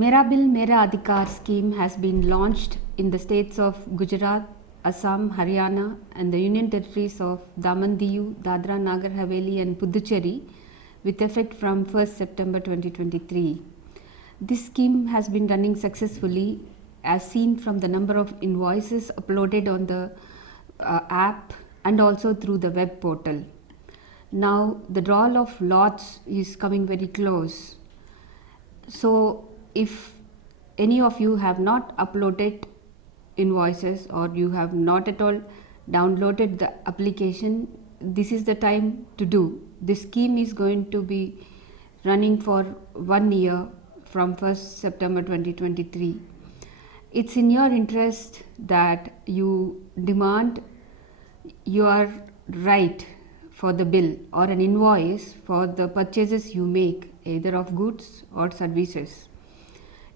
Mera Mera Adhikaar scheme has been launched in the states of Gujarat, Assam, Haryana and the Union Territories of Daman Diu, Dadra Nagar Haveli and Puducherry with effect from 1st September 2023. This scheme has been running successfully as seen from the number of invoices uploaded on the app and also through the web portal. Now the drawal of lots is coming very close. So if any of you have not uploaded invoices or you have not at all downloaded the application, this is the time to do. This scheme is going to be running for 1 year from 1st September 2023. It's in your interest that you demand your right for the bill or an invoice for the purchases you make, either of goods or services.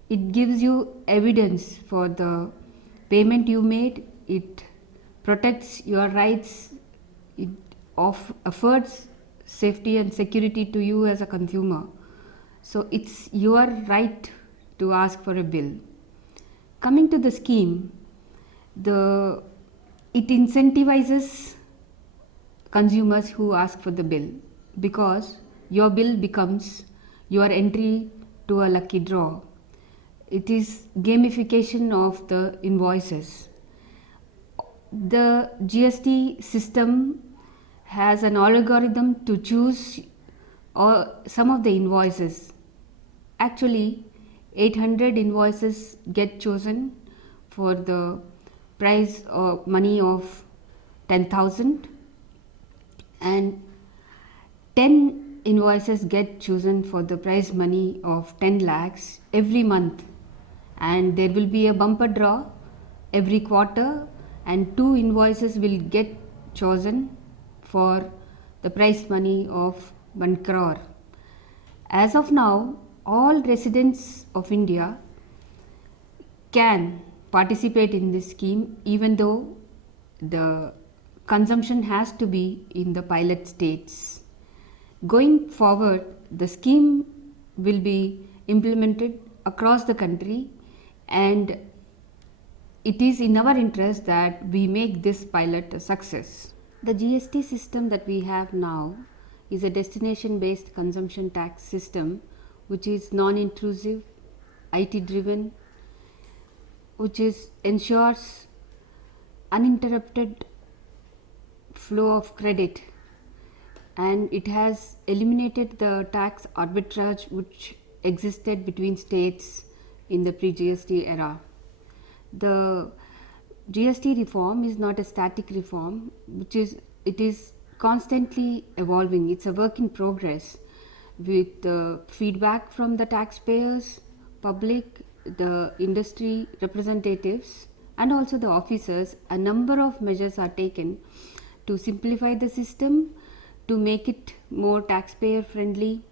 It gives you evidence for the payment you made, it protects your rights, it affords safety and security to you as a consumer. So it's your right to ask for a bill. Coming to the scheme, it incentivizes consumers who ask for the bill because your bill becomes your entry to a lucky draw. It is gamification of the invoices. The GST system has an algorithm to choose some of the invoices. Actually, 800 invoices get chosen for the price of money of 10,000 and 10 invoices get chosen for the prize money of 10 lakhs every month, and there will be a bumper draw every quarter and 2 invoices will get chosen for the prize money of 1 crore. As of now, all residents of India can participate in this scheme even though the consumption has to be in the pilot states. Going forward, the scheme will be implemented across the country and it is in our interest that we make this pilot a success. The GST system that we have now is a destination based consumption tax system which is non-intrusive, IT driven, which ensures uninterrupted flow of credit, and it has eliminated the tax arbitrage which existed between states in the pre-GST era. The GST reform is not a static reform, it is constantly evolving. It's a work in progress with the feedback from the taxpayers, public, the industry representatives and also the officers. A number of measures are taken to simplify the system, to make it more taxpayer friendly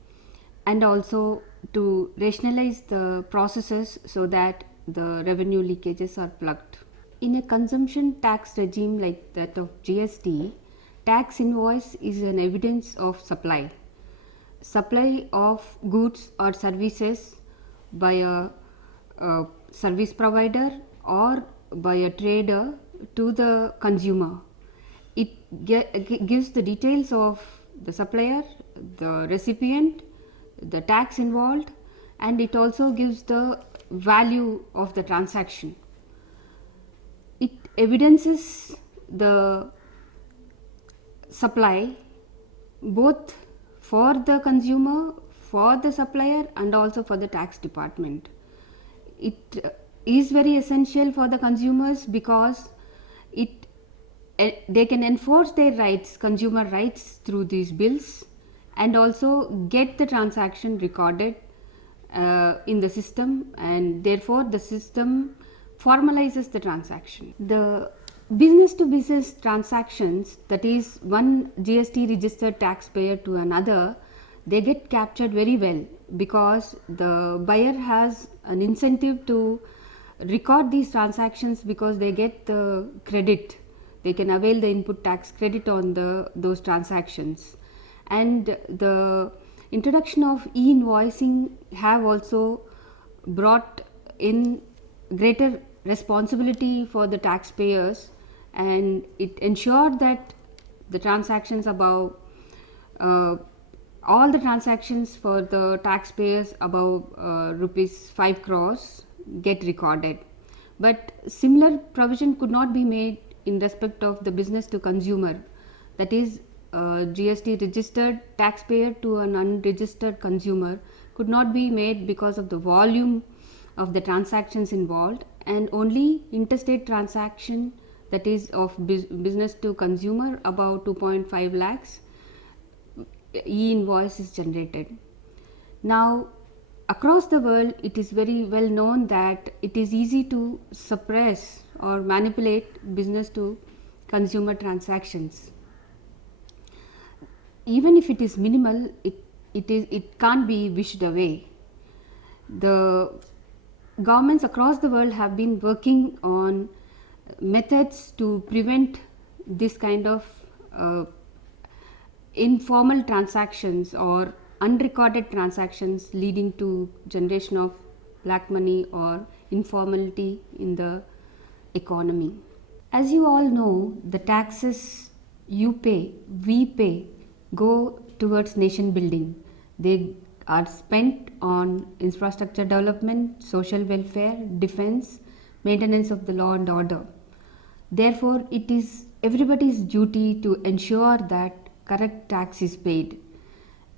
and also to rationalize the processes so that the revenue leakages are plugged. In a consumption tax regime like that of GST, tax invoice is an evidence of supply of goods or services by a service provider or by a trader to the consumer. It gives the details of the supplier, the recipient, the tax involved, and it also gives the value of the transaction. It evidences the supply both for the consumer, for the supplier and also for the tax department. It is very essential for the consumers because they can enforce their rights, consumer rights through these bills and also get the transaction recorded in the system, and therefore the system formalizes the transaction. The business to business transactions, that is one GST registered taxpayer to another, they get captured very well because the buyer has an incentive to record these transactions because they get the credit. They can avail the input tax credit on those transactions. And the introduction of e-invoicing have also brought in greater responsibility for the taxpayers, and it ensured that the transactions above all the transactions for the taxpayers above rupees 5 crores get recorded. But similar provision could not be made in respect of the business to consumer, that is GST registered taxpayer to an unregistered consumer could not be made because of the volume of the transactions involved, and only interstate transaction, that is of business to consumer above 2.5 lakhs, e-invoice is generated. Now across the world it is very well known that it is easy to suppress or manipulate business to consumer transactions. Even if it is minimal, it can't be wished away. The governments across the world have been working on methods to prevent this kind of informal transactions or unrecorded transactions leading to generation of black money or informality in the economy. As you all know, the taxes you pay, we pay, go towards nation building. They are spent on infrastructure development, social welfare, defense, maintenance of the law and order. Therefore, it is everybody's duty to ensure that correct tax is paid.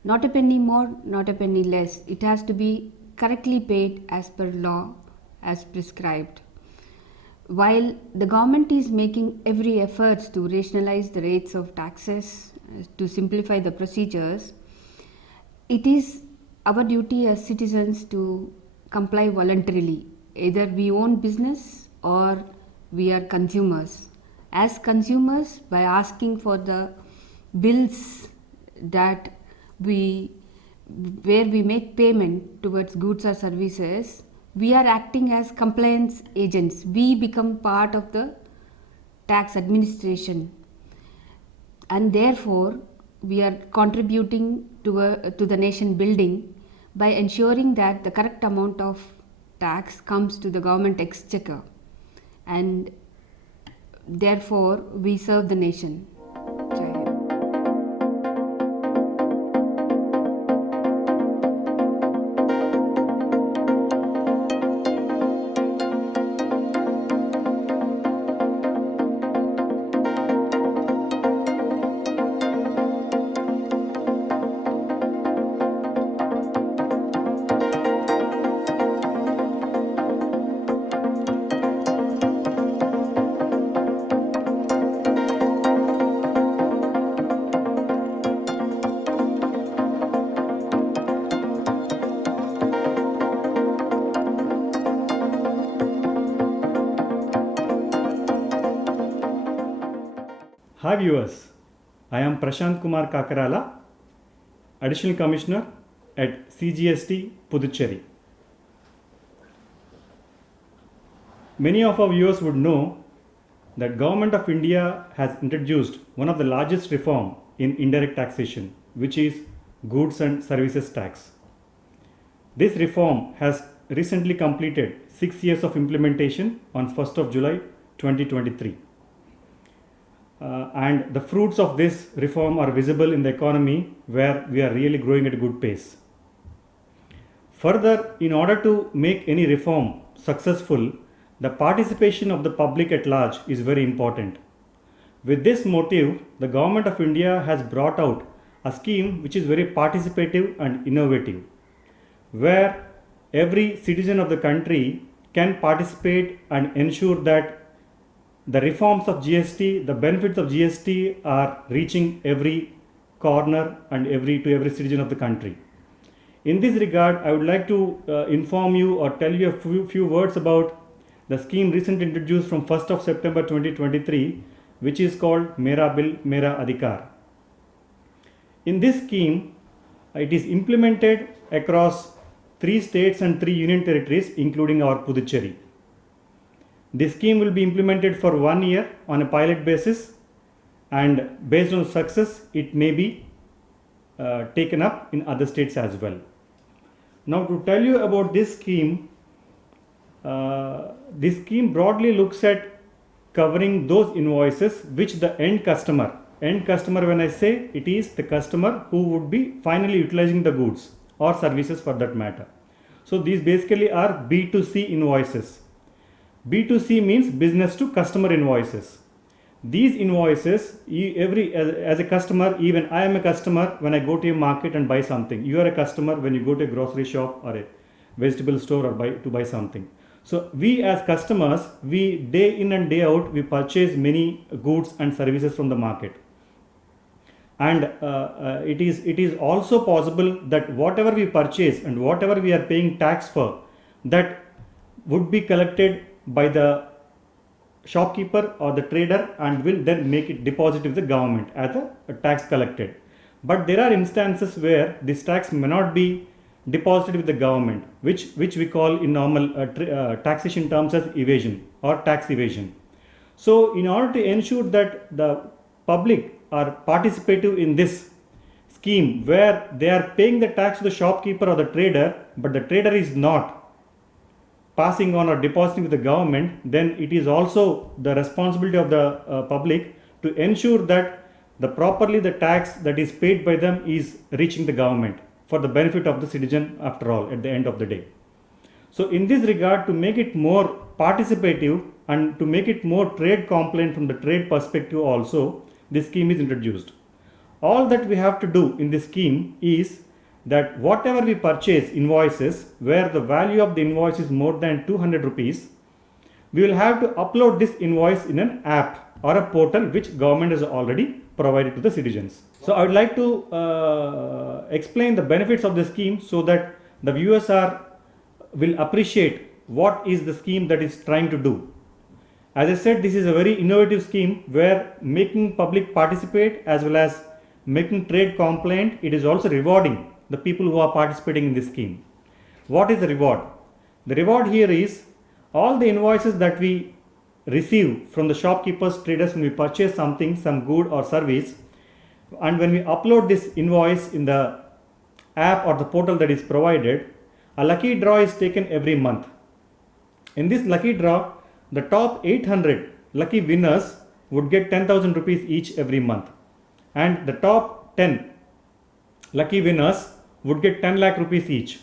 Not a penny more, not a penny less. It has to be correctly paid as per law, as prescribed. While the government is making every effort to rationalize the rates of taxes, to simplify the procedures, it is our duty as citizens to comply voluntarily. Either we own business or we are consumers. As consumers, by asking for the bills that where we make payment towards goods or services, we are acting as compliance agents. We become part of the tax administration, and therefore we are contributing to the nation building by ensuring that the correct amount of tax comes to the government exchequer, and therefore we serve the nation. Jai Hind. Hi viewers, I am Prashant Kumar Kakarala, Additional Commissioner at CGST Puducherry. Many of our viewers would know that Government of India has introduced one of the largest reform in indirect taxation, which is Goods and Services Tax. This reform has recently completed 6 years of implementation on 1st of July 2023. And the fruits of this reform are visible in the economy, where we are really growing at a good pace. Further, in order to make any reform successful, the participation of the public at large is very important. With this motive, the Government of India has brought out a scheme which is very participative and innovative, where every citizen of the country can participate and ensure that the reforms of GST, the benefits of GST are reaching every corner and to every citizen of the country. In this regard, I would like to inform you or tell you a few words about the scheme recently introduced from 1st of September 2023, which is called Mera Adhikaar. In this scheme, it is implemented across 3 states and 3 union territories, including our Puducherry. This scheme will be implemented for 1 year on a pilot basis, and based on success, it may be taken up in other states as well. Now, to tell you about this scheme, this scheme broadly looks at covering those invoices which the end customer, when I say, it is the customer who would be finally utilizing the goods or services for that matter. So these basically are B2C invoices. B2C means business to customer invoices. These invoices, as a customer, even I am a customer when I go to a market and buy something. You are a customer when you go to a grocery shop or a vegetable store or to buy something. So we as customers, we day in and day out, we purchase many goods and services from the market. And it is also possible that whatever we purchase and whatever we are paying tax for, that would be collected by the shopkeeper or the trader and will then make it deposit with the government as a tax collected. But there are instances where this tax may not be deposited with the government, which we call in normal taxation terms as evasion or tax evasion. So in order to ensure that the public are participative in this scheme where they are paying the tax to the shopkeeper or the trader, but the trader is not passing on or depositing with the government, then it is also the responsibility of the public to ensure that the tax that is paid by them is reaching the government for the benefit of the citizen after all at the end of the day. So in this regard, to make it more participative and to make it more trade compliant from the trade perspective also, this scheme is introduced. All that we have to do in this scheme is that whatever we purchase invoices where the value of the invoice is more than 200 rupees, we will have to upload this invoice in an app or a portal which government has already provided to the citizens. So I would like to explain the benefits of the scheme so that the viewers will appreciate what is the scheme that is trying to do. As I said, this is a very innovative scheme where making public participate as well as making trade compliant, it is also rewarding the people who are participating in this scheme. What is the reward? The reward here is all the invoices that we receive from the shopkeepers, traders when we purchase something, some good or service, and when we upload this invoice in the app or the portal that is provided, a lucky draw is taken every month. In this lucky draw, the top 800 lucky winners would get 10,000 rupees each every month, and the top 10 lucky winners would get 10 lakh rupees each.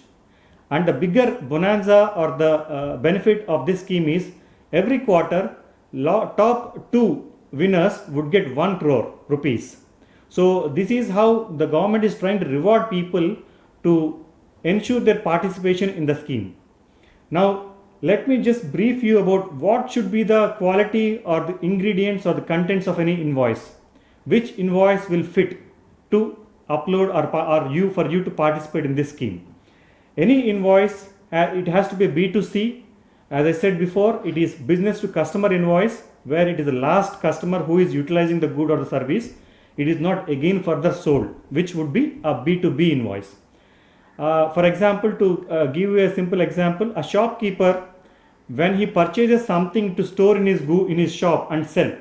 And the bigger bonanza or the benefit of this scheme is every quarter top 2 winners would get 1 crore rupees. So this is how the government is trying to reward people to ensure their participation in the scheme. Now let me just brief you about what should be the quality or the ingredients or the contents of any invoice. Which invoice will fit to upload or for you to participate in this scheme. Any invoice, it has to be B2C. As I said before, it is business to customer invoice where it is the last customer who is utilizing the good or the service. It is not again further sold, which would be a B2B invoice. For example, to give you a simple example, a shopkeeper, when he purchases something to store in his shop and sell,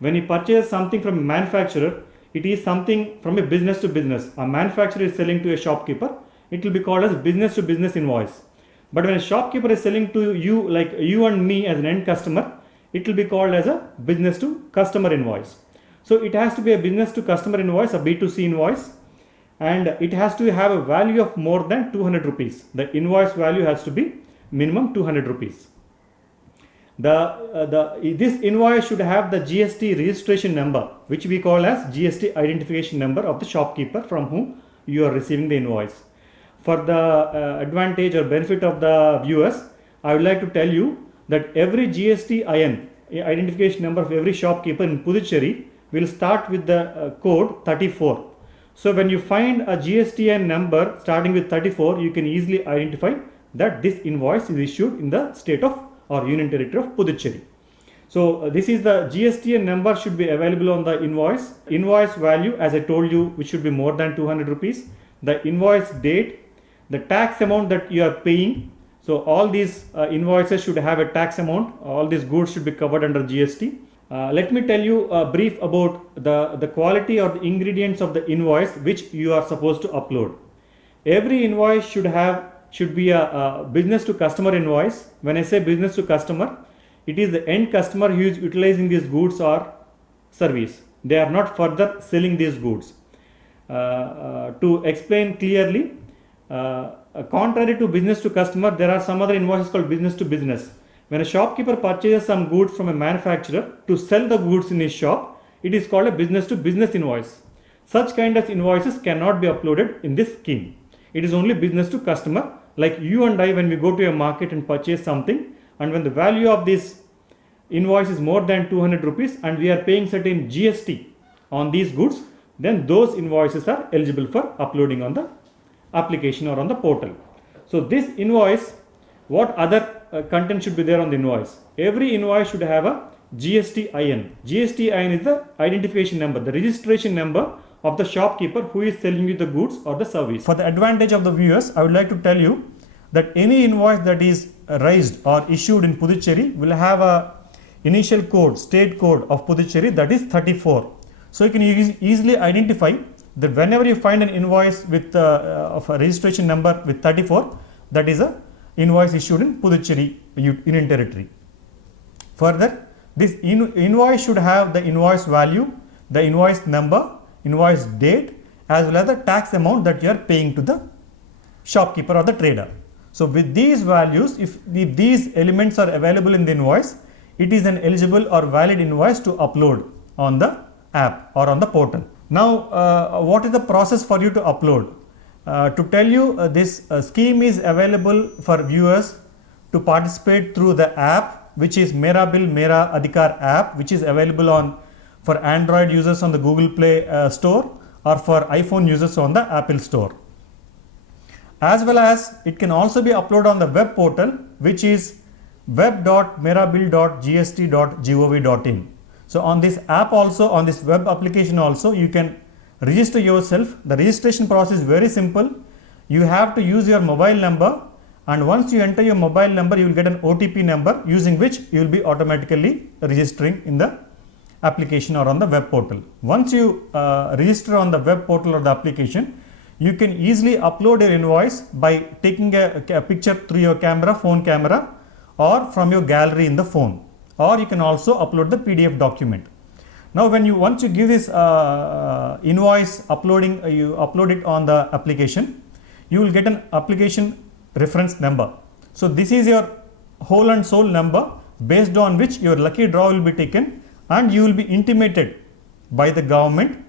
when he purchases something from a manufacturer, it is something from a business to business. A manufacturer is selling to a shopkeeper, it will be called as business to business invoice. But when a shopkeeper is selling to you, like you and me as an end customer, it will be called as a business to customer invoice. So it has to be a business to customer invoice, a B2C invoice, and it has to have a value of more than 200 rupees. The invoice value has to be minimum 200 rupees. This invoice should have the GST registration number, which we call as GST identification number of the shopkeeper from whom you are receiving the invoice. For the advantage or benefit of the viewers, I would like to tell you that every GST identification number of every shopkeeper in Puducherry will start with the code 34. So when you find a GSTN number starting with 34, you can easily identify that this invoice is issued in the state of or Union Territory of Puducherry. So this is the GSTN number should be available on the invoice. Invoice value, as I told you, which should be more than 200 rupees. The invoice date, the tax amount that you are paying. So all these invoices should have a tax amount. All these goods should be covered under GST. Let me tell you a brief about the quality or the ingredients of the invoice which you are supposed to upload. Every invoice should have should be a business to customer invoice. When I say business to customer, it is the end customer who is utilizing these goods or service. They are not further selling these goods. To explain clearly, contrary to business to customer, there are some other invoices called business to business. When a shopkeeper purchases some goods from a manufacturer to sell the goods in his shop, it is called a business to business invoice. Such kind of invoices cannot be uploaded in this scheme. It is only business to customer, like you and I, when we go to a market and purchase something, and when the value of this invoice is more than 200 rupees and we are paying certain GST on these goods, then those invoices are eligible for uploading on the application or on the portal. So this invoice, what other content should be there on the invoice? Every invoice should have a GSTIN. GSTIN is the identification number, the registration number of the shopkeeper who is selling you the goods or the service. For the advantage of the viewers, I would like to tell you that any invoice that is raised or issued in Puducherry will have a initial code, state code of Puducherry, that is 34. So you can easily identify that whenever you find an invoice with of a registration number with 34, that is a invoice issued in Puducherry Union Territory. Further, this invoice should have the invoice value, the invoice number, invoice date, as well as the tax amount that you are paying to the shopkeeper or the trader. So with these values, if these elements are available in the invoice, it is an eligible or valid invoice to upload on the app or on the portal. Now, what is the process for you to upload? To tell you, this scheme is available for viewers to participate through the app, which is Mera Adhikaar app, which is available on for Android users on the Google Play Store or for iPhone users on the Apple Store. As well as it can also be uploaded on the web portal, which is web.merabill.gst.gov.in. So on this app also, on this web application also, you can register yourself. The registration process is very simple. You have to use your mobile number, and once you enter your mobile number, you will get an OTP number, using which you will be automatically registering in the application or on the web portal. Once you register on the web portal or the application, you can easily upload your invoice by taking a picture through your camera, phone camera, or from your gallery in the phone, or you can also upload the PDF document. Now once you give this invoice uploading, you upload it on the application, you will get an application reference number. So this is your whole and sole number, based on which your lucky draw will be taken, and you will be intimated by the government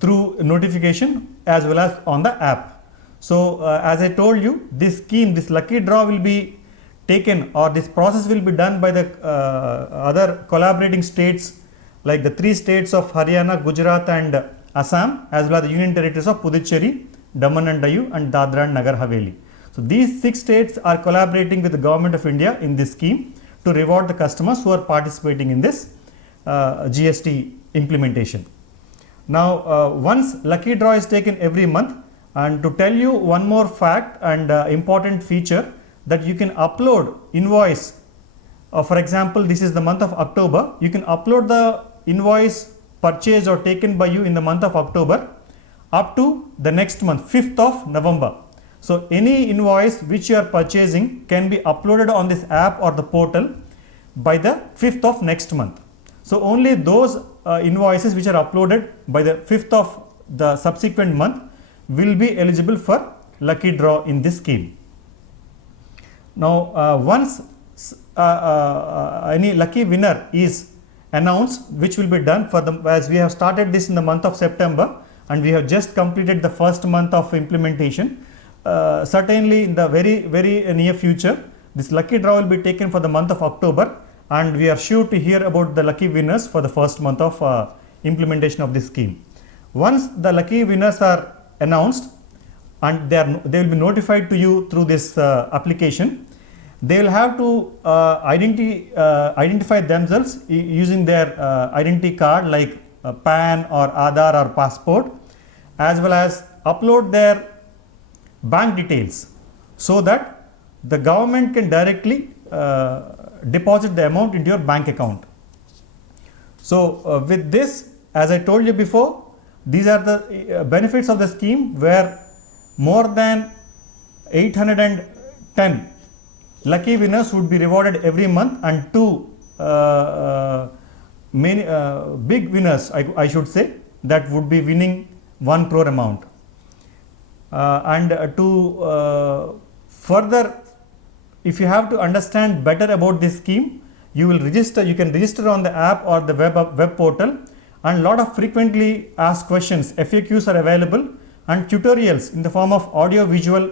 through notification as well as on the app. So as I told you, this scheme, this lucky draw will be taken, or this process will be done by the other collaborating states, like the 3 states of Haryana, Gujarat and Assam, as well as the Union Territories of Puducherry, Daman and Diu and Dadra and Nagar Haveli. So these 6 states are collaborating with the Government of India in this scheme to reward the customers who are participating in this GST implementation. Now once lucky draw is taken every month, and to tell you one more fact and important feature, that you can upload invoice. For example, this is the month of October. You can upload the invoice purchased or taken by you in the month of October up to the next month, 5th of November. So any invoice which you are purchasing can be uploaded on this app or the portal by the 5th of next month. So only those invoices which are uploaded by the 5th of the subsequent month will be eligible for lucky draw in this scheme. Now once any lucky winner is announced, which will be done for them, as we have started this in the month of September and we have just completed the first month of implementation, certainly in the very near future, this lucky draw will be taken for the month of October, and we are sure to hear about the lucky winners for the first month of implementation of this scheme. Once the lucky winners are announced and they will be notified to you through this application, they will have to identify themselves using their identity card, like PAN or Aadhaar or passport, as well as upload their bank details, so that the government can directly deposit the amount into your bank account. So with this, as I told you before, these are the benefits of the scheme, where more than 810 lucky winners would be rewarded every month, and 2 big winners, I should say, that would be winning 1 crore amount. To further, if you have to understand better about this scheme, you can register on the app or the web portal, and lot of frequently asked questions, FAQs are available, and tutorials in the form of audio visual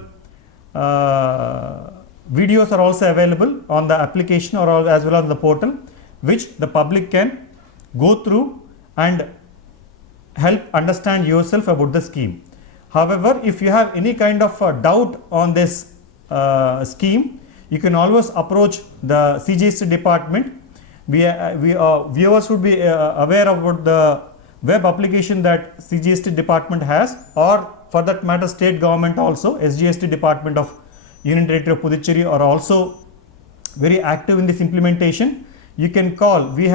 videos are also available on the application or as well as the portal, which the public can go through and help understand yourself about the scheme. However, if you have any kind of doubt on this scheme, you can always approach the CGST department. Viewers would be aware about the web application that CGST department has, or for that matter state government also, SGST department of Union Territory of Puducherry are also very active in this implementation. You can call. We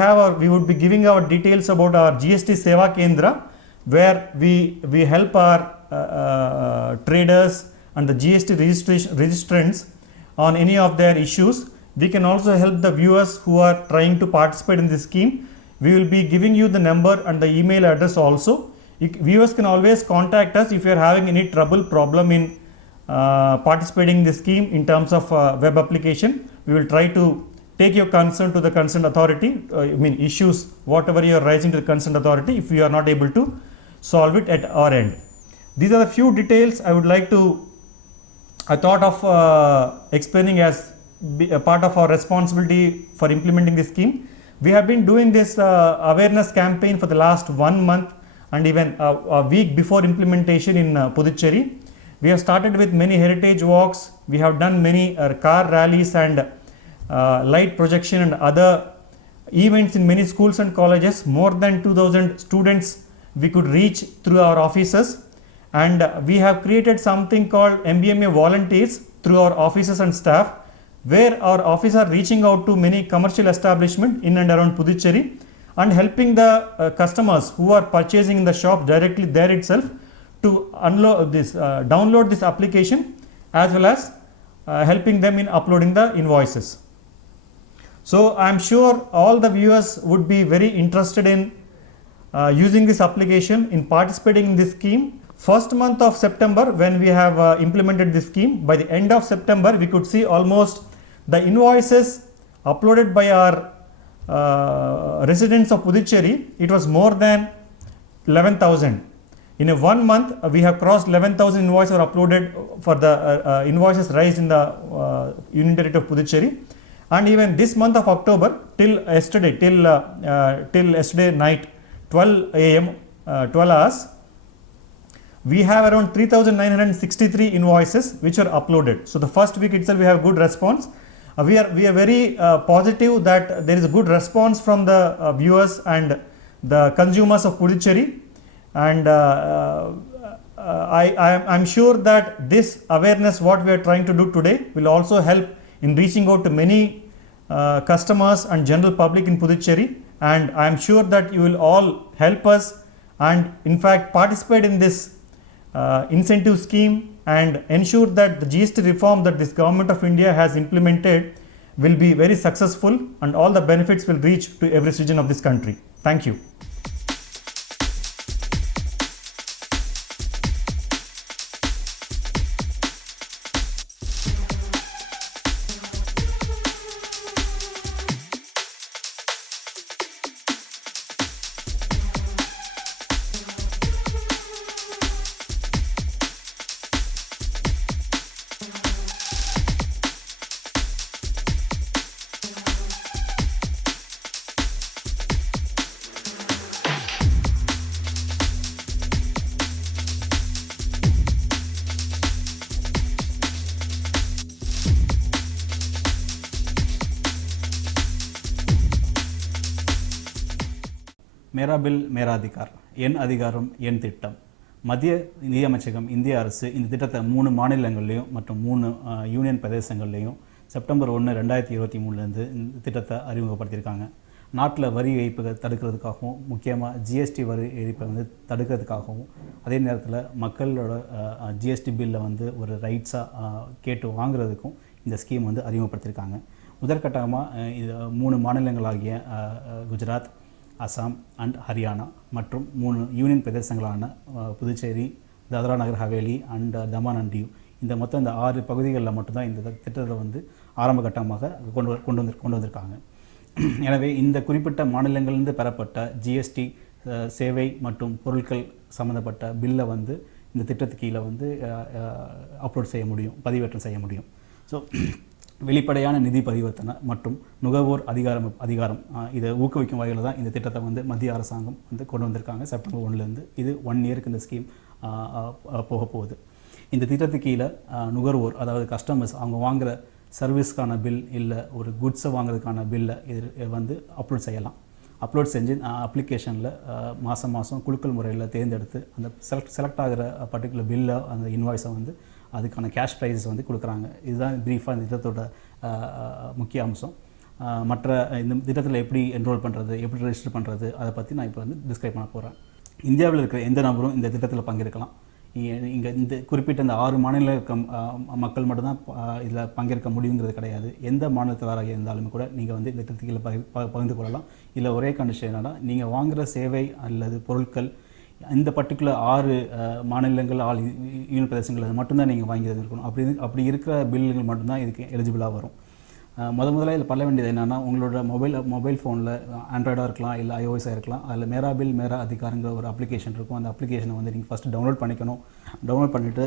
would be giving our details about our GST Seva Kendra, where we help our traders and the GST registrants on any of their issues. We can also help the viewers who are trying to participate in this scheme. We will be giving you the number and the email address also. Viewers can always contact us if you are having any problem in participating in this scheme in terms of web application. We will try to take your concern to the concerned authority, issues, whatever you are raising to the concerned authority, if we are not able to solve it at our end. These are the few details I thought of explaining as a part of our responsibility for implementing this scheme. We have been doing this awareness campaign for the last 1 month and even a week before implementation in Puducherry. We have started with many heritage walks. We have done many car rallies and light projection and other events in many schools and colleges. More than 2000 students we could reach through our offices, and we have created something called MBMA volunteers through our offices and staff, where our officers are reaching out to many commercial establishments in and around Puducherry and helping the customers who are purchasing in the shop directly there itself to download this application, as well as helping them in uploading the invoices. So I am sure all the viewers would be very interested in using this application, in participating in this scheme. First month of September, when we have implemented this scheme, by the end of September we could see almost the invoices uploaded by our residents of Puducherry. It was more than 11,000. In a 1 month, we have crossed 11,000 invoices are uploaded for the invoices raised in the Union Territory of Puducherry. And even this month of October, till yesterday night, 12 AM, 12 hours, we have around 3,963 invoices which are uploaded. So the first week itself we have good response. We are very positive that there is a good response from the viewers and the consumers of Puducherry. And I'm sure that this awareness what we are trying to do today will also help in reaching out to many customers and general public in Puducherry, and I am sure that you will all help us and in fact participate in this incentive scheme and ensure that the GST reform that this government of India has implemented will be very successful and all the benefits will reach to every citizen of this country. Thank you. मेरा बिल मेरा अधिकार என் அதிகாரம் என் திட்டம் மத்திய நிதியமைச்சகம் இந்திய அரசு இந்த திட்டத்தை 3 மாநிலங்கள்லையும் மற்றும் 3 யூனியன் பிரதேசங்கள்லையும் செப்டம்பர் 1, 2023 இந்த திட்டத்தை அறிமுகப்படுத்தியிருக்காங்க. நாட்டில் வரி ஏய்ப்பை தடுக்கிறதுக்காகவும் முக்கியமாக ஜிஎஸ்டி வரி ஏய்ப்பை வந்து தடுக்கிறதுக்காகவும் அதே நேரத்தில் மக்களோட ஜிஎஸ்டி பில்லை வந்து ஒரு ரைட்ஸாக கேட்டு வாங்குறதுக்கும் இந்த ஸ்கீம் வந்து அறிமுகப்படுத்தியிருக்காங்க. முதற்கட்டமாக இது 3 மாநிலங்களாகிய குஜராத், அசாம் அண்ட் ஹரியானா மற்றும் 3 யூனியன் பிரதேசங்களான புதுச்சேரி, தாத்ரா நகர் ஹவேலி அண்ட் தமான் அண்ட் டியூ இந்த மொத்தம் இந்த 6 பகுதிகளில் மட்டும்தான் இந்த திட்டத்தை வந்து ஆரம்ப கட்டமாக கொண்டு வந்திருக்காங்க. எனவே இந்த குறிப்பிட்ட மாநிலங்களிலிருந்து பெறப்பட்ட ஜிஎஸ்டி சேவை மற்றும் பொருட்கள் சம்மந்தப்பட்ட பில்லை வந்து இந்த திட்டத்துக்கு கீழே வந்து அப்லோட் செய்ய முடியும், பதிவேற்றம் செய்ய முடியும். ஸோ வெளிப்படையான நிதி பரிவர்த்தனை மற்றும் நுகர்வோர் அதிகாரம் இதை ஊக்குவிக்கும் வகையில் தான் இந்த திட்டத்தை வந்து மத்திய அரசாங்கம் வந்து கொண்டு வந்திருக்காங்க. செப்டம்பர் 1 இது 1 இயருக்கு இந்த ஸ்கீம் போக போகுது. இந்த திட்டத்துக்கு கீழே நுகர்வோர் அதாவது கஸ்டமர்ஸ் அவங்க வாங்குகிற சர்வீஸ்க்கான பில் இல்லை ஒரு குட்ஸை வாங்குறதுக்கான பில்லை இது வந்து அப்லோட் செய்யலாம். அப்லோட் செஞ்சு அப்ளிகேஷனில் மாதம் குலுக்கல் முறையில் தேர்ந்தெடுத்து அந்த செலக்ட் ஆகிற பர்டிகுலர் பில்லை அந்த இன்வாய்ஸை வந்து அதுக்கான கேஷ் ப்ரைஸஸ் வந்து கொடுக்குறாங்க. இதுதான் ப்ரீஃபாக இந்த திட்டத்தோட முக்கிய அம்சம். மற்ற இந்த திட்டத்தில் எப்படி என்ரோல் பண்ணுறது, எப்படி ரெஜிஸ்டர் பண்ணுறது அதை பற்றி நான் இப்போ வந்து டிஸ்கிரைப் பண்ண போகிறேன். இந்தியாவில் இருக்கிற எந்த நபரும் இந்த திட்டத்தில் பங்கேற்கலாம். இங்கே இந்த குறிப்பிட்ட இந்த 6 மாநில மக்கள் மட்டும்தான் இதில் பங்கேற்க முடியுங்கிறது கிடையாது. எந்த மாநிலத்தவராக இருந்தாலுமே கூட நீங்கள் வந்து இந்த திட்டத்தில் பகிர்ந்து கொள்ளலாம். இல்லை ஒரே கண்டிஷன் என்னென்னா நீங்கள் வாங்குகிற சேவை அல்லது பொருட்கள் இந்த பர்டிகுலர் 6 மாநிலங்கள் யூனியன் பிரதேசங்கள் அது மட்டும்தான் நீங்கள் வாங்கி இருக்கணும். அப்படி இருக்கிற பில்லுகள் மட்டும்தான் இதுக்கு எலிஜிபிளாக வரும். முதல்ல இதில் பண்ண வேண்டியது என்னென்னா உங்களோட மொபைல் ஃபோனில் ஆண்ட்ராய்டாக இருக்கலாம் இல்லை iOS-ஆக இருக்கலாம். அதில் மேரா பில் மேரா அதிகாரங்கிற ஒரு அப்ளிகேஷன் இருக்கும். அந்த அப்ளிகேஷனை வந்து நீங்கள் ஃபஸ்ட்டு டவுன்லோட் பண்ணிக்கணும். டவுன்லோட் பண்ணிவிட்டு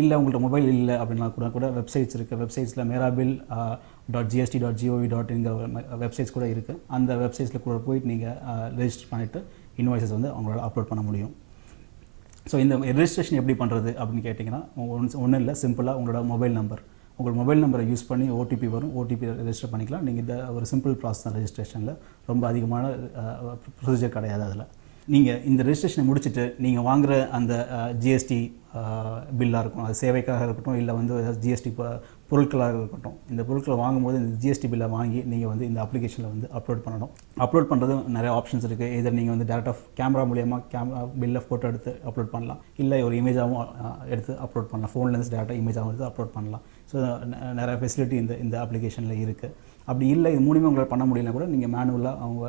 இல்லை உங்கள்கிட்ட மொபைல் இல்லை அப்படின்னா கூட வெப்சைட்ஸ் இருக்குது. வெப்சைட்ஸில் merabill.gst.gov.inங்கிற வெப்சைட்ஸ் கூட இருக்குது. அந்த வெப்சைட்ஸில் கூட போயிட்டு நீங்கள் ரெஜிஸ்டர் பண்ணிவிட்டு இன்வாய்ஸஸ் வந்து அவங்களால அப்லோட் பண்ண முடியும். ஸோ இந்த ரெஜிஸ்ட்ரேஷன் எப்படி பண்ணுறது அப்படின்னு கேட்டிங்கன்னா ஒன்றும் இல்லை, சிம்பிளாக உங்களோட மொபைல் நம்பரை யூஸ் பண்ணி ஓடிபி வரும். ஓடிபி ரெஜிஸ்டர் பண்ணிக்கலாம். நீங்கள் இந்த ஒரு சிம்பிள் ப்ராசஸ் தான் ரெஜிஸ்ட்ரேஷனில், ரொம்ப அதிகமான ப்ரொசீஜர் கிடையாது. அதில் நீங்கள் இந்த ரெஜிஸ்ட்ரேஷனை முடிச்சுட்டு நீங்கள் வாங்குகிற அந்த ஜிஎஸ்டி பில்லாக இருக்கும், அது சேவைக்காக இருக்கட்டும் இல்லை வந்து ஜிஎஸ்டி பொருட்களாக இருக்கட்டும், இந்த பொருட்களை வாங்கும்போது இந்த ஜிஎஸ்டி பில்லை வாங்கி நீங்கள் வந்து இந்த அப்ளிகேஷனில் வந்து அப்லோட் பண்ணணும். அப்லோட் பண்ணுறது நிறைய ஆப்ஷன்ஸ் இருக்குது. இதை நீங்கள் வந்து டேரெக்டாக கேமரா மூலியமாக பில்லை ஃபோட்டோ எடுத்து அப்லோட் பண்ணலாம். இல்லை ஒரு இமேஜாகவும் எடுத்து அப்லோட் பண்ணலாம். ஃபோன்லேருந்து டேரெக்டாக இமேஜாகவும் எடுத்து அப்லோட் பண்ணலாம். ஸோ நிறைய ஃபெசிலிட்டி இந்த அப்ளிகேஷனில் இருக்குது. அப்படி இல்லை இது மூலியமாக உங்களால் பண்ண முடியலனா கூட நீங்கள் மேனுவலாக அவங்க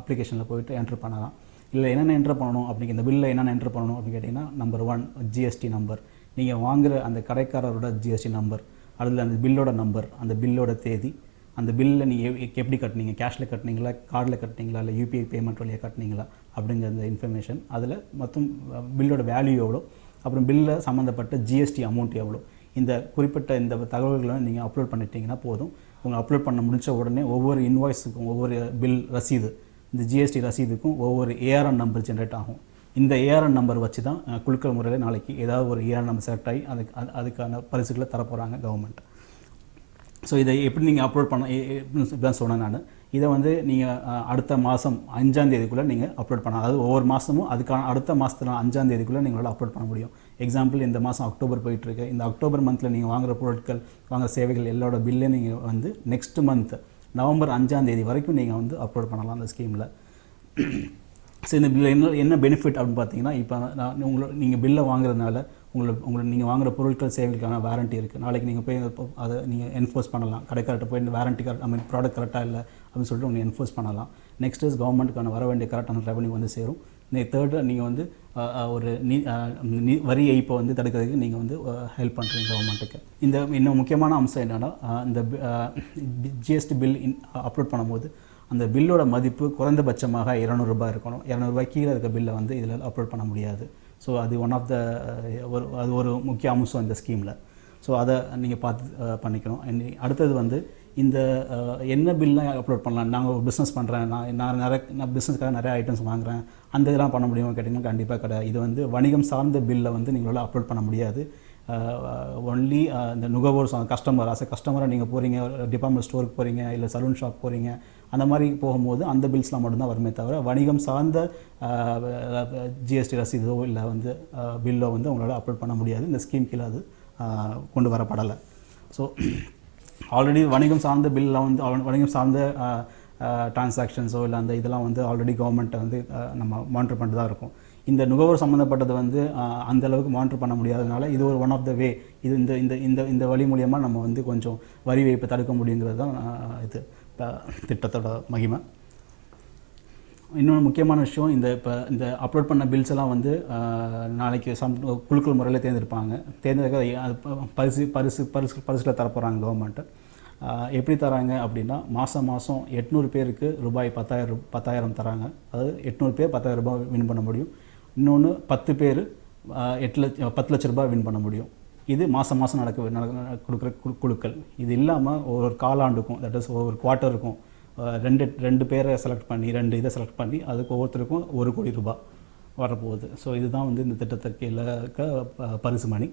அப்ளிகேஷனில் போய்ட்டு என்ட்ரு பண்ணலாம். இல்லை என்னென்ன என்ட்ரு பண்ணணும் அப்படிங்க இந்த பில்லில் என்னென்ன என்ட்ரு பண்ணணும் அப்படின்னு கேட்டிங்கன்னா நம்பர் 1 ஜிஎஸ்டி நம்பர், நீங்கள் வாங்குகிற அந்த கடைக்காரரோட ஜிஎஸ்டி நம்பர், அதில் அந்த பில்லோட நம்பர், அந்த பில்லோட தேதி, அந்த பில்லை நீங்கள் எப்படி கட்டினீங்க, கேஷில் கட்டினீங்களா, கார்டில் கட்டினீங்களா, இல்லை யூபிஐ பேமெண்ட் வழியாக கட்டினீங்களா அப்படிங்கிற அந்த இன்ஃபர்மேஷன், அதில் மொத்தம் பில்லோட வேல்யூ எவ்வளோ, அப்புறம் பில்லில் சம்மந்தப்பட்ட ஜிஎஸ்டி அமௌண்ட் எவ்வளோ, இந்த குறிப்பிட்ட இந்த தகவல்களை நீங்கள் அப்லோட் பண்ணிட்டீங்கன்னா போதும். உங்கள் அப்லோட் பண்ண முடித்த உடனே ஒவ்வொரு இன்வாய்ஸுக்கும் ஒவ்வொரு பில் ரசீது, இந்த ஜிஎஸ்டி ரசீதுக்கும் ஒவ்வொரு ஏஆர்என் நம்பர் ஜென்ரேட் ஆகும். இந்த ஏஆர்என் நம்பர் வச்சு தான் குழுக்கள் முறையில் நாளைக்கு ஏதாவது ஒரு ஏஆர்என் நம்பர் செலக்ட் ஆகி அதுக்கான பரிசுகளை தரப்போகிறாங்க கவர்மெண்ட். ஸோ இதை எப்படி நீங்கள் அப்லோட் பண்ண இப்படிதான் சொன்னேன் நான். இதை வந்து நீங்கள் அடுத்த மாதம் 5ஆம் தேதிக்குள்ளே நீங்கள் அப்லோட் பண்ணலாம். அதாவது ஒவ்வொரு மாதமும் அதுக்கான அடுத்த மாதத்தில் 5ஆம் தேதிக்குள்ளே நீங்களால் அப்லோட் பண்ண முடியும். எக்ஸாம்பிள் இந்த மாதம் அக்டோபர் போயிட்டுருக்கு. இந்த அக்டோபர் மந்தில் நீங்கள் வாங்குகிற பொருட்கள் வாங்குகிற சேவைகள் எல்லாரோட பில்லே நீங்கள் வந்து நெக்ஸ்ட் மந்த் நவம்பர் 5ஆம் தேதி வரைக்கும் நீங்கள் வந்து அப்லோட் பண்ணலாம் அந்த ஸ்கீமில். ஸோ இந்த பில்லில் என்ன பெனிஃபிட் அப்படின்னு பார்த்தீங்கன்னா, இப்போ நீங்கள் பில்லை வாங்குறதுனால நீங்கள் வாங்குகிற பொருட்கள் சேவைக்கான வாரண்ட்டி இருக்குது. நாளைக்கு நீங்கள் போய் அதை நீங்கள் என்ஃபோர்ஸ் பண்ணலாம். கடைக்கார்ட்ட போய் இந்த வாரண்ட்டி ப்ராடக்ட் கரெக்டாக இல்லை அப்படின்னு சொல்லிட்டு நீங்கள் என்ஃபோர்ஸ் பண்ணலாம். நெக்ஸ்ட் இஸ் கவர்மெண்ட்டுக்கான வர வேண்டிய கரெக்டான ரெவன்யூ வந்து சேரும். தேர்டு நீங்கள் வந்து ஒரு வரி ஏய்ப்பை வந்து தடுக்கிறதுக்கு நீங்கள் வந்து ஹெல்ப் பண்ணுறீங்க கவர்மெண்ட்டுக்கு. இந்த இன்னும் முக்கியமான அம்சம் என்னென்னா, இந்த ஜிஎஸ்டி பில் அப்லோட் பண்ணும்போது அந்த பில்லோட மதிப்பு குறைந்தபட்சமாக 200 ரூபாய் இருக்கணும். 200 ரூபாய் கீழே இருக்க பில்லை வந்து இதில் அப்லோட் பண்ண முடியாது. ஸோ அது ஒன் ஆஃப் த அது ஒரு முக்கிய அம்சம் இந்த ஸ்கீமில். ஸோ அதை நீங்கள் பார்த்து பண்ணிக்கணும். அடுத்தது வந்து இந்த என்ன பில்லாம் அப்லோட் பண்ணலாம். நாங்கள் ஒரு பிஸ்னஸ் பண்ணுறேன், நான் பிஸ்னஸ்க்காக நிறைய ஐட்டம்ஸ் வாங்குகிறேன், அந்த இதெல்லாம் பண்ண முடியுமா கேட்டிங்கன்னா கண்டிப்பாக கிடையாது. இது வந்து வணிகம் சார்ந்த பில்லை வந்து நீங்களால் அப்லோட் பண்ண முடியாது. ஒன்லி இந்த நுகர்வோர் கஸ்டமராக நீங்கள் போகிறீங்க, டிபார்ட்மெண்ட் ஸ்டோருக்கு போகிறீங்க, இல்லை சலூன் ஷாப் போகிறீங்க, அந்த மாதிரி போகும்போது அந்த பில்ஸ்லாம் மட்டும்தான் வருமே தவிர வணிகம் சார்ந்த ஜிஎஸ்டி ரசீதோ இல்லை வந்து பில்லோ வந்து உங்களால் அப்லோட் பண்ண முடியாது. இந்த ஸ்கீம் கீழே அது கொண்டு வரப்படலை. ஸோ ஆல்ரெடி வணிகம் சார்ந்த பில்லாம் வந்து வணிகம் சார்ந்த டிரான்சாக்ஷன்ஸோ இல்லை அந்த இதெல்லாம் வந்து ஆல்ரெடி கவர்மெண்ட்டை வந்து நம்ம மானிட்டர் பண்ணிட்டு தான் இருக்கும். இந்த நுகர்வோர் சம்மந்தப்பட்டது வந்து அந்த அளவுக்கு மானிட்டர் பண்ண முடியாதனால இது ஒரு ஒன் ஆஃப் த வே, இது இந்த இந்த இந்த இந்த வழி மூலியமாக நம்ம வந்து கொஞ்சம் வரி வைப்பை தடுக்க முடியுங்கிறது தான் இது திட்டத்தோட மகிமை. இன்னொன்று முக்கியமான விஷயம், இப்போ இந்த அப்லோட் பண்ண பில்ஸ் எல்லாம் வந்து நாளைக்கு குழுக்கள் முறையில் தேர்ந்தெடுப்பாங்க. தேர்ந்தெடுக்க அது பரிசில் தரப்போகிறாங்க கவர்மெண்ட்டு. எப்படி தராங்க அப்படின்னா மாதம் 800 பேருக்கு ரூபாய் 10,000 தராங்க. அதாவது 800 பேர் 10,000 ரூபாய் வின் பண்ண முடியும். இன்னொன்று 10 பேர் 10 லட்ச ரூபாய் வின் பண்ண முடியும். இது மாதம் கொடுக்குற குழுக்கள். இது இல்லாமல் ஒவ்வொரு காலாண்டுக்கும், தட் இஸ் ஒவ்வொரு குவார்ட்டருக்கும் ரெண்டு பேரை செலக்ட் பண்ணி 2 இதை செலக்ட் பண்ணி அதுக்கு ஒவ்வொருத்தருக்கும் 1 கோடி ரூபாய் வரப்போகுது. ஸோ இதுதான் வந்து இந்த திட்டத்துக்கு இருக்க பரிசு மணி.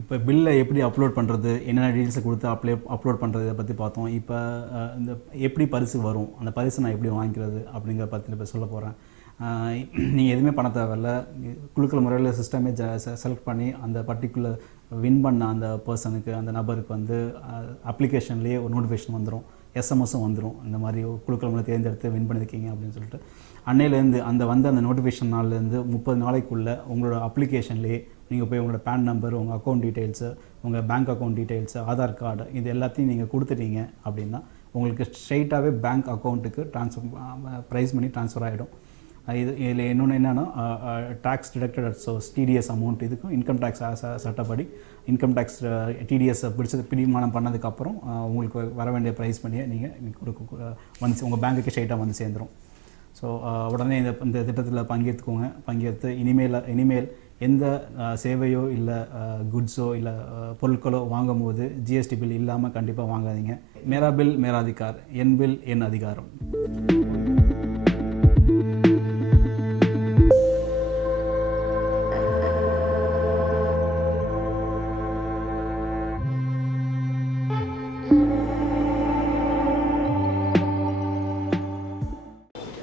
இப்போ பில்லை எப்படி அப்லோட் பண்ணுறது, என்னென்ன டீட்டெயில்ஸை கொடுத்து அப்லோட் பண்ணுறது, இதை பற்றி பார்த்தோம். இப்போ இந்த எப்படி பரிசு வரும், அந்த பரிசு நான் எப்படி வாங்கிக்கிறது அப்படிங்கிற பற்றி இப்போ சொல்ல போகிறேன். நீங்கள் எதுவுமே பண்ண தேவையில்ல. குழுக்கள் முறையில் சிஸ்டமே செலக்ட் பண்ணி அந்த பர்டிகுலர் வின் பண்ண அந்த பர்சனுக்கு, அந்த நபருக்கு வந்து அப்ளிகேஷன்லேயே ஒரு நோட்டிஃபிகேஷன் வந்துடும், எஸ்எம்எஸும் வந்துடும். இந்த மாதிரி குழுக்கள் முறையில் தேர்ந்தெடுத்து வின் பண்ணியிருக்கீங்க அப்படின்னு சொல்லிட்டு. அன்னையிலேருந்து அந்த நோட்டிஃபிகேஷன் நாள்லேருந்து 30 நாளைக்குள்ளே உங்களோட அப்ளிகேஷன்லேயே நீங்கள் போய் உங்களோட பேன் நம்பர், உங்கள் அக்கௌண்ட் டீட்டெயில்ஸு, உங்கள் bank account details, Aadhaar card, இது எல்லாத்தையும் நீங்கள் கொடுத்துட்டீங்க அப்படின்னா உங்களுக்கு ஸ்ட்ரெயிட்டாகவே பேங்க் அக்கௌண்ட்டுக்கு ப்ரைஸ் மணி ட்ரான்ஸ்ஃபர் ஆகிடும். இதில் இன்னொன்று என்னென்னா tax deducted source TDS amount, இதுக்கும் இன்கம் டேக்ஸ் சட்டப்படி இன்கம் டேக்ஸ் டிடிஎஸ்ஸை பிடிமானம் பண்ணதுக்கப்புறம் உங்களுக்கு வர வேண்டிய ப்ரைஸ் பண்ணியை நீங்கள் உங்கள் பேங்க்குக்கு ஸ்ட்ரெயிட்டாக வந்து சேர்ந்துடும். ஸோ உடனே இந்த திட்டத்தில் பங்கேற்று இனிமேல் எந்த சேவையோ இல்லை குட்ஸோ இல்லை பொருட்களோ வாங்கும் போது ஜிஎஸ்டி பில் இல்லாமல் கண்டிப்பாக வாங்காதீங்க. மேரா பில் மேரா அதிகார், என் பில் என் அதிகாரம்.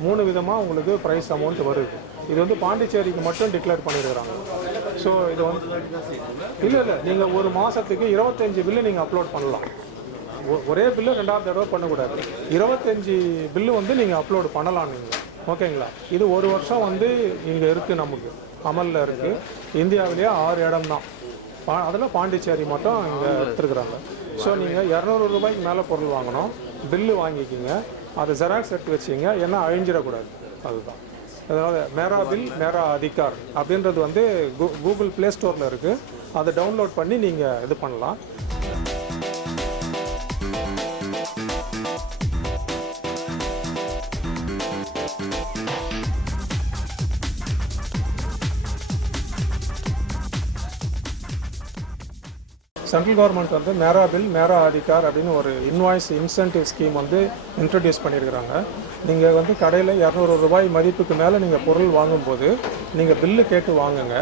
மூணு விதமாக உங்களுக்கு ப்ரைஸ் அமௌண்ட் வருது. இது வந்து பாண்டிச்சேரிக்கு மட்டும் டிக்ளேர் பண்ணியிருக்கிறாங்க. ஸோ இது வந்து இல்லை நீங்கள் ஒரு மாதத்துக்கு 25 பில்லு நீங்கள் அப்லோட் பண்ணலாம். ஒரே பில்லு 2வது தடவை பண்ணக்கூடாது. 25 பில்லு வந்து நீங்கள் அப்லோட் பண்ணலாம் நீங்கள். ஓகேங்களா? இது ஒரு வருஷம் வந்து இங்கே இருக்குது, நமக்கு அமலில் இருக்குது. இந்தியாவிலேயே 6 இடம் தான், அதில் பாண்டிச்சேரி மட்டும் இங்கே எடுத்துருக்குறாங்க. ஸோ நீங்கள் 200 ரூபாய்க்கு மேலே பொருள் வாங்கணும், பில்லு வாங்கிக்கிங்க, அதை ஜெராக்ஸ் எடுத்து வச்சிங்க, ஏன்னா அழிஞ்சிடக்கூடாது. அதுதான். அதாவது மேரா பில் மேரா அதிகார் அப்படின்றது வந்து கூகுள் ப்ளே ஸ்டோரில் இருக்குது. அதை டவுன்லோட் பண்ணி நீங்கள் இது பண்ணலாம். சென்ட்ரல் கவர்மெண்ட் வந்து மேரா பில் மேரா அதிகார் அப்படின்னு ஒரு இன்வாய்ஸ் இன்சென்டிவ் ஸ்கீம் வந்து இன்ட்ரடியூஸ் பண்ணியிருக்கிறாங்க. நீங்கள் வந்து கடையில் 200 ரூபாய் மதிப்புக்கு மேலே நீங்கள் பொருள் வாங்கும்போது நீங்கள் பில்லு கேட்டு வாங்குங்க.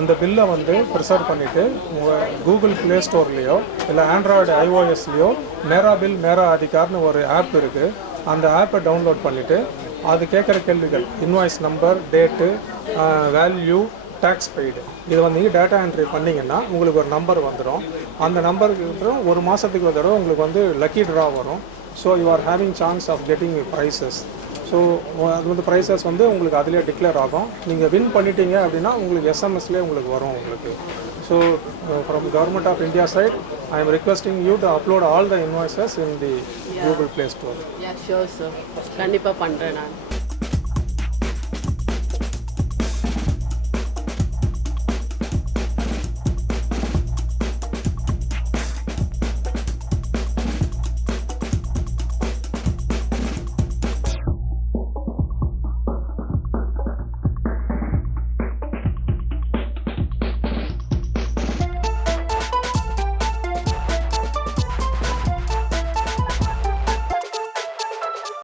அந்த பில்லை வந்து ப்ரிசர்வ் பண்ணிவிட்டு உங்கள் கூகுள் ப்ளே ஸ்டோர்லேயோ இல்லை ஆண்ட்ராய்டு iOSலேயோ மேரா பில் மேரா அதிகார்னு ஒரு ஆப் இருக்குது. அந்த ஆப்பை டவுன்லோட் பண்ணிவிட்டு அது கேட்குற கேள்விகள், invoice number, date, value, tax paid, இது வந்து நீங்கள் டேட்டா என்ட்ரி பண்ணிங்கன்னா உங்களுக்கு ஒரு நம்பர் வந்துடும். அந்த நம்பருக்கு அப்புறம் ஒரு மாதத்துக்கு ஒரு தடவை உங்களுக்கு வந்து லக்கி ட்ரா வரும். So you are having chance of getting prizes. So அது வந்து ப்ரைஸஸ் வந்து உங்களுக்கு அதிலே டிக்ளேர் ஆகும். நீங்கள் வின் பண்ணிட்டீங்க அப்படின்னா உங்களுக்கு எஸ்எம்எஸ்லேயே உங்களுக்கு வரும் உங்களுக்கு. So from government of India side I am requesting you to upload all the invoices in the Google Play Store. Sure sir, கண்டிப்பாக பண்ணுறேன் நான்.